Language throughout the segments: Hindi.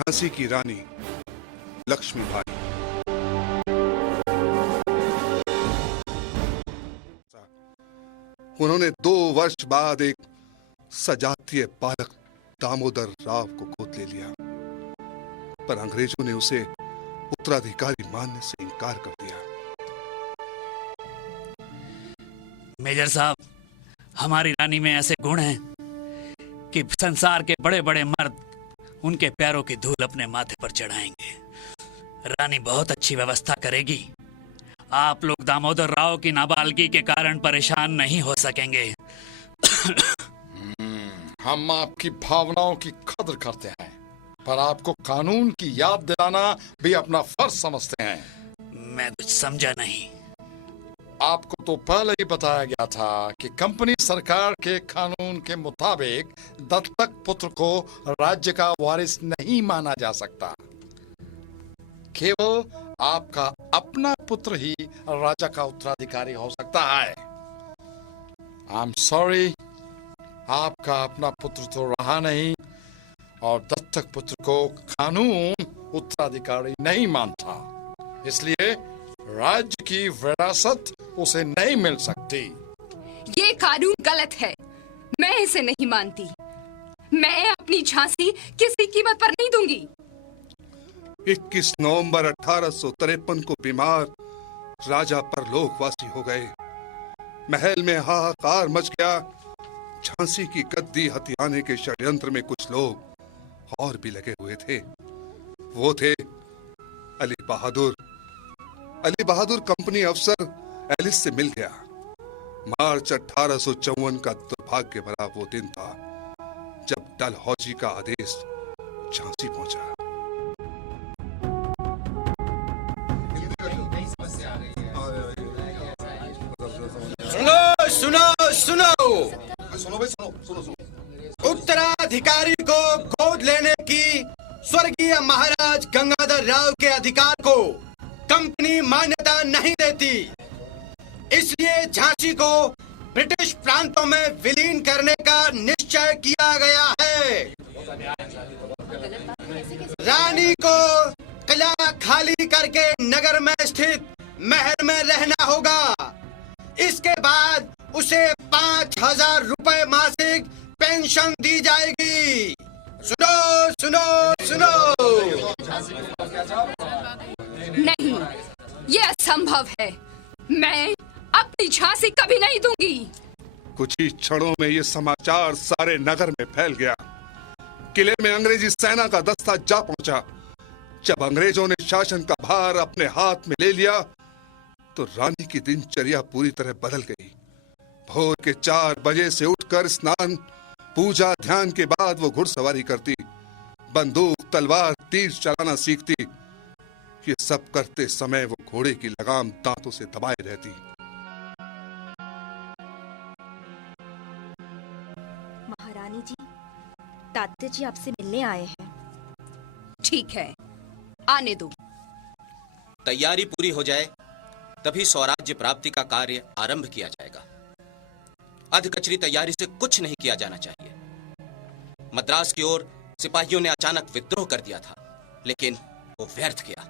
झांसी की रानी लक्ष्मीबाई। उन्होंने 2 वर्ष बाद एक सजातीय बालक दामोदर राव को गोद ले लिया, पर अंग्रेजों ने उसे उत्तराधिकारी मानने से इनकार कर दिया। मेजर साहब, हमारी रानी में ऐसे गुण हैं कि संसार के बड़े बड़े मर्द उनके पैरों की धूल अपने माथे पर चढ़ाएंगे। रानी बहुत अच्छी व्यवस्था करेगी। आप लोग दामोदर राव की नाबालगी के कारण परेशान नहीं हो सकेंगे। हम आपकी भावनाओं की कदर करते हैं, पर आपको कानून की याद दिलाना भी अपना फर्ज समझते हैं। मैं कुछ समझा नहीं। आपको तो पहले ही बताया गया था कि कंपनी सरकार के कानून के मुताबिक दत्तक पुत्र को राज्य का वारिस नहीं माना जा सकता। केवल आपका अपना पुत्र ही राजा का उत्तराधिकारी हो सकता है। आई एम सॉरी, आपका अपना पुत्र तो रहा नहीं और दत्तक पुत्र को कानून उत्तराधिकारी नहीं मानता, इसलिए राज्य की विरासत उसे नहीं मिल सकती। ये कानून गलत है, मैं इसे नहीं मानती। मैं अपनी झांसी किसी कीमत पर नहीं दूंगी। 21 नवंबर 1853 को बीमार राजा परलोकवासी हो गए। महल में हाहाकार मच गया। झांसी की गद्दी हथियाने के षड्यंत्र में कुछ लोग और भी लगे हुए थे। वो थे अली बहादुर। अली बहादुर कंपनी अफसर एलिस से मिल गया। मार्च 1854 का दुर्भाग्य भरा वो दिन था जब डलहौजी का आदेश झांसी पहुंचा। सुनो, उत्तराधिकारी को गोद लेने की स्वर्गीय महाराज गंगाधर राव के अधिकार को कंपनी मान्यता नहीं देती, इसलिए झांसी को ब्रिटिश प्रांतों में विलीन करने का निश्चय किया गया है। रानी को किला खाली करके नगर में स्थित महल में रहना होगा। इसके बाद उसे 5000 रुपए मासिक पेंशन दी जाएगी। सुनो सुनो सुनो। नहीं, ये असंभव है। मैं अपनी झांसी कभी नहीं दूंगी। कुछ ही क्षणों में ये समाचार सारे नगर में फैल गया। किले में अंग्रेजी सेना का दस्ता जा पहुंचा। जब अंग्रेजों ने शासन का भार अपने हाथ में ले लिया तो रानी की दिनचर्या पूरी तरह बदल गई। भोर के 4 बजे से उठकर स्नान, पूजा, ध्यान के बाद वो घुड़सवारी करती, बंदूक, तलवार, तीर चलाना सीखती। ये सब करते समय वो घोड़े की लगाम दांतों से दबाए रहती। महारानी जी, तात्या जी आपसे मिलने आए हैं। ठीक है, आने दो। तैयारी पूरी हो जाए तभी स्वराज्य प्राप्ति का कार्य आरंभ किया जाएगा। अधकचरी तैयारी से कुछ नहीं किया जाना चाहिए। मद्रास की ओर सिपाहियों ने अचानक विद्रोह कर दिया था, लेकिन वो व्यर्थ गया।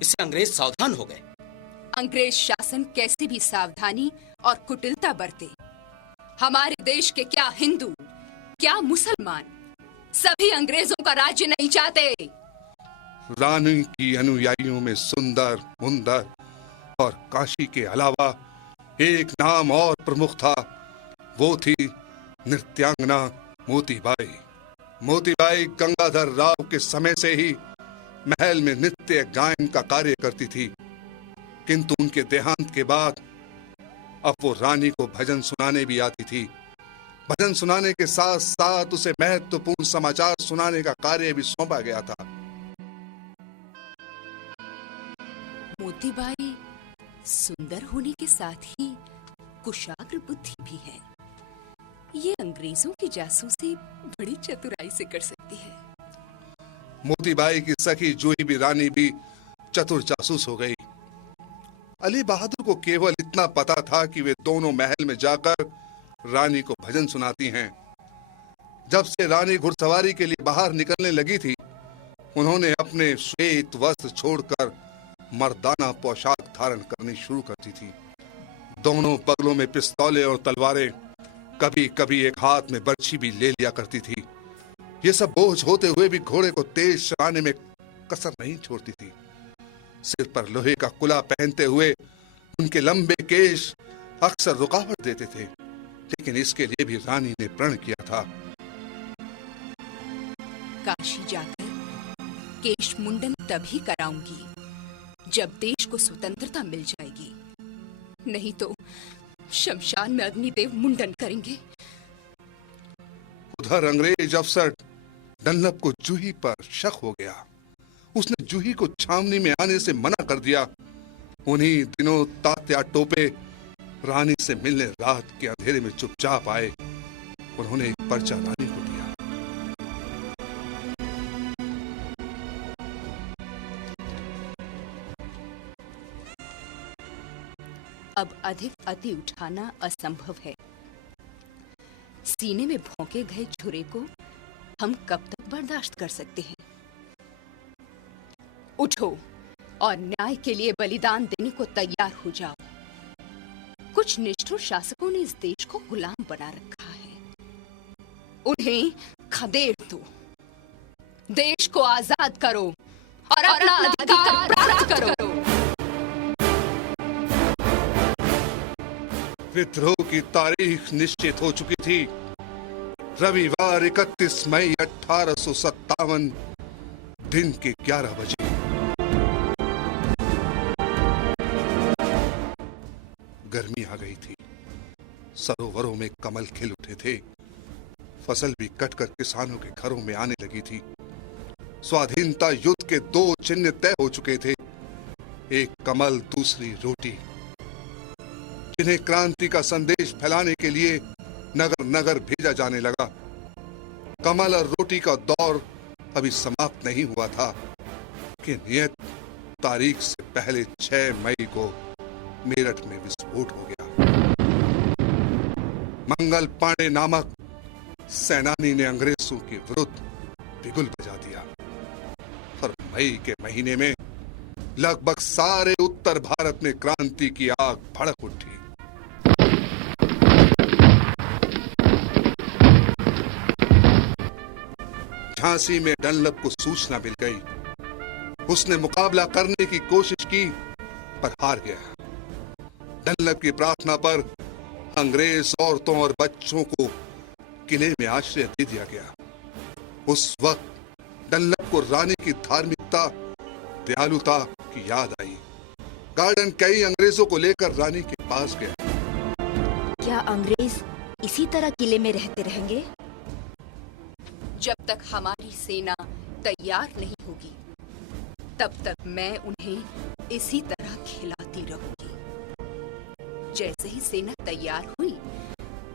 इससे अंग्रेज सावधान हो गए। अंग्रेज शासन कैसे भी सावधानी और कुटिलता बरते, हमारे देश के क्या हिंदू, क्या मुसलमान, सभी अंग्रेजों का राज्य नहीं चाहते। रानी की अनुयायियों में सुंदर, मुंदर और काशी के अलावा एक नाम और प्रमुख था। वो थी नृत्यांगना मोतीबाई। मोतीबाई गंगाधर राव के समय से ही महल में नृत्य गायन का कार्य करती थी, किंतु उनके देहांत के बाद अब वो रानी को भजन सुनाने भी आती थी। भजन सुनाने के साथ साथ उसे महत्वपूर्ण समाचार सुनाने का कार्य भी सौंपा गया था। मोतीबाई सुंदर होने के साथ ही कुशाग्र बुद्धि भी है। ये अंग्रेजों की जासूसी बड़ी चतुराई से कर सकती है। मोतीबाई की सखी जूही भी रानी भी चतुर जासूस हो गई। अली बहादुर को केवल इतना पता था कि वे दोनों महल में जाकर रानी को भजन सुनाती हैं। जब से रानी घुड़सवारी के लिए बाहर निकलने लगी थी, उन्होंने अपने श्वेत वस्त्र छोड़कर मर्दाना पोशाक धारण करनी शुरू कर दी थी। दोनों बगलों में पिस्तौलें और तलवारें, कभी कभी एक हाथ में बर्छी भी ले लिया करती थी। ये सब बोझ होते हुए भी घोड़े को तेज चलाने में कसर नहीं छोड़ती थी। सिर पर लोहे का कुला पहनते हुए उनके लंबे केश अक्सर रुकावट देते थे, लेकिन इसके लिए भी रानी ने प्रण किया था। काशी जाकर केश मुंडन तभी कराऊंगी जब देश को स्वतंत्रता मिल जाएगी, नहीं तो शमशान में अग्निदेव मुंडन करेंगे। उधर अंग्रेज अफसर डनलप को जूही पर शक हो गया। उसने जूही को छावनी में आने से मना कर दिया। उन्हीं दिनों तात्या टोपे रानी से मिलने रात के अंधेरे में चुपचाप आए। उन्होंने एक पर्चा रानी को दिया। अब अधिक अति उठाना असंभव है। सीने में भौंके गए छुरे को हम कब तक बर्दाश्त कर सकते हैं? उठो और न्याय के लिए बलिदान देने को तैयार हो जाओ। कुछ निष्ठुर शासकों ने इस देश को गुलाम बना रखा है, उन्हें खदेड़ दो। देश को आजाद करो और अपना अधिकार प्राप्त करो। विद्रोह की तारीख निश्चित हो चुकी थी। रविवार 31 मई 1857 दिन के 11 बजे। गर्मी आ गई थी। सरोवरों में कमल खिल उठे थे। फसल भी कटकर किसानों के घरों में आने लगी थी। स्वाधीनता युद्ध के 2 चिन्ह तय हो चुके थे, एक कमल, दूसरी रोटी, जिन्हें क्रांति का संदेश फैलाने के लिए नगर नगर भेजा जाने लगा। कमल और रोटी का दौर अभी समाप्त नहीं हुआ था कि नियत तारीख से पहले 6 मई को मेरठ में विस्फोट हो गया। मंगल पांडे नामक सेनानी ने अंग्रेजों के विरुद्ध बिगुल बजा दिया और मई के महीने में लगभग सारे उत्तर भारत में क्रांति की आग भड़क उठी। झांसी में डनलप को सूचना मिल गई। उसने मुकाबला करने की कोशिश की पर हार गया। डनलप की प्रार्थना पर अंग्रेज औरतों और बच्चों को किले में आश्रय दे दिया गया। उस वक्त डनलप को रानी की धार्मिकता, दयालुता की याद आई। गार्डन कई अंग्रेजों को लेकर रानी के पास गया। क्या अंग्रेज इसी तरह किले में रहते रहेंगे? जब तक हमारी सेना तैयार नहीं होगी, तब तक मैं उन्हें इसी तरह खिलाती रहूंगी। जैसे ही सेना तैयार हुई,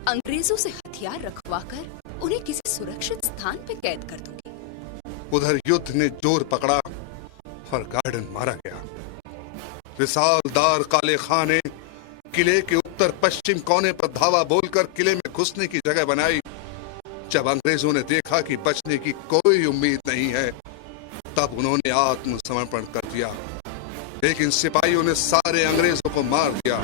अंग्रेजों से हथियार रखवाकर उन्हें किसी सुरक्षित स्थान पे कैद कर दूंगी। उधर युद्ध ने जोर पकड़ा और गार्डन मारा गया। रिसालदार काले खां ने किले के उत्तर पश्चिम कोने पर धावा बोलकर किले में घुसने की जगह बनाई। जब अंग्रेजों ने देखा कि बचने की कोई उम्मीद नहीं है, तब उन्होंने आत्मसमर्पण कर दिया। लेकिन सिपाहियों ने सारे अंग्रेजों को मार दिया।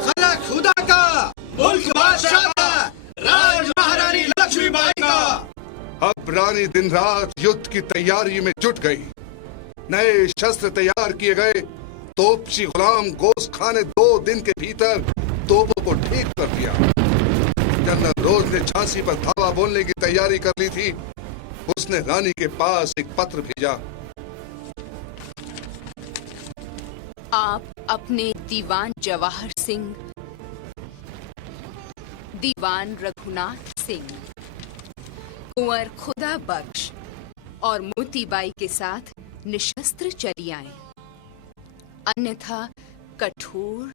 खला खुदा का, मुल्क बादशाह का, राज महारानी लक्ष्मीबाई का। अब रानी दिन रात युद्ध की तैयारी में जुट गई। नए शस्त्र तैयार किए गए। तोपची गुलाम गोश खां ने 2 दिन के भीतर तोपों को ठीक कर दिया। जनरल रोज ने झांसी पर धावा बोलने की तैयारी कर ली थी। उसने रानी के पास एक पत्र भेजा। आप अपने दीवान जवाहर सिंह, दीवान रघुनाथ सिंह, कुंवर खुदा बख्श और मोतीबाई के साथ निशस्त्र चली आए, अन्यथा कठोर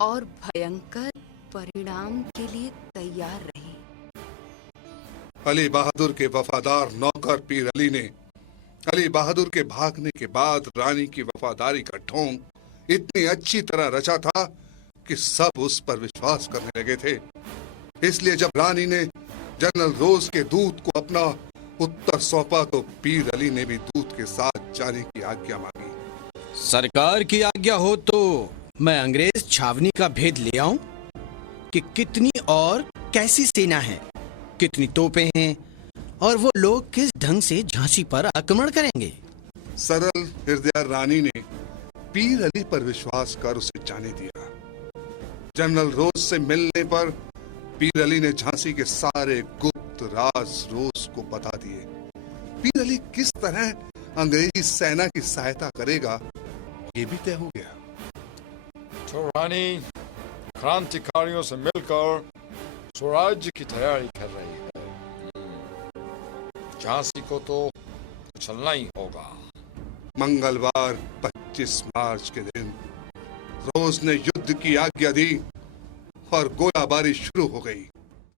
और भयंकर परिणाम के लिए तैयार रहे। अली बहादुर के वफादार नौकर पीर अली ने अली बहादुर के भागने के बाद रानी की वफादारी का ढोंग इतनी अच्छी तरह रचा था कि सब उस पर विश्वास करने लगे थे। इसलिए जब रानी ने जनरल रोज के दूत को अपना उत्तर सौंपा तो पीर अली ने भी दूत के साथ जाने की आज्ञा मांगी। सरकार की आज्ञा हो तो मैं अंग्रेज छावनी का भेद ले आऊं कि कितनी और कैसी सेना है, कितनी तोपें हैं और वो लोग किस ढंग से झांसी पर आक्रमण करेंगे। सरल हृदय रानी ने पीर अली पर विश्वास कर उसे जाने दिया। जनरल रोज से मिलने पर पीर अली ने झांसी के सारे गुप्त राज रोज को बता दिए। पीर अली किस तरह अंग्रेजी सेना की सहायता करेगा ये भी तय हो गया। तो रानी क्रांतिकारियों से मिलकर स्वराज्य की तैयारी कर रही है। झांसी को तो चलना ही होगा। मंगलवार 25 मार्च के दिन रोज ने युद्ध की आज्ञा दी और गोलाबारी शुरू हो गई।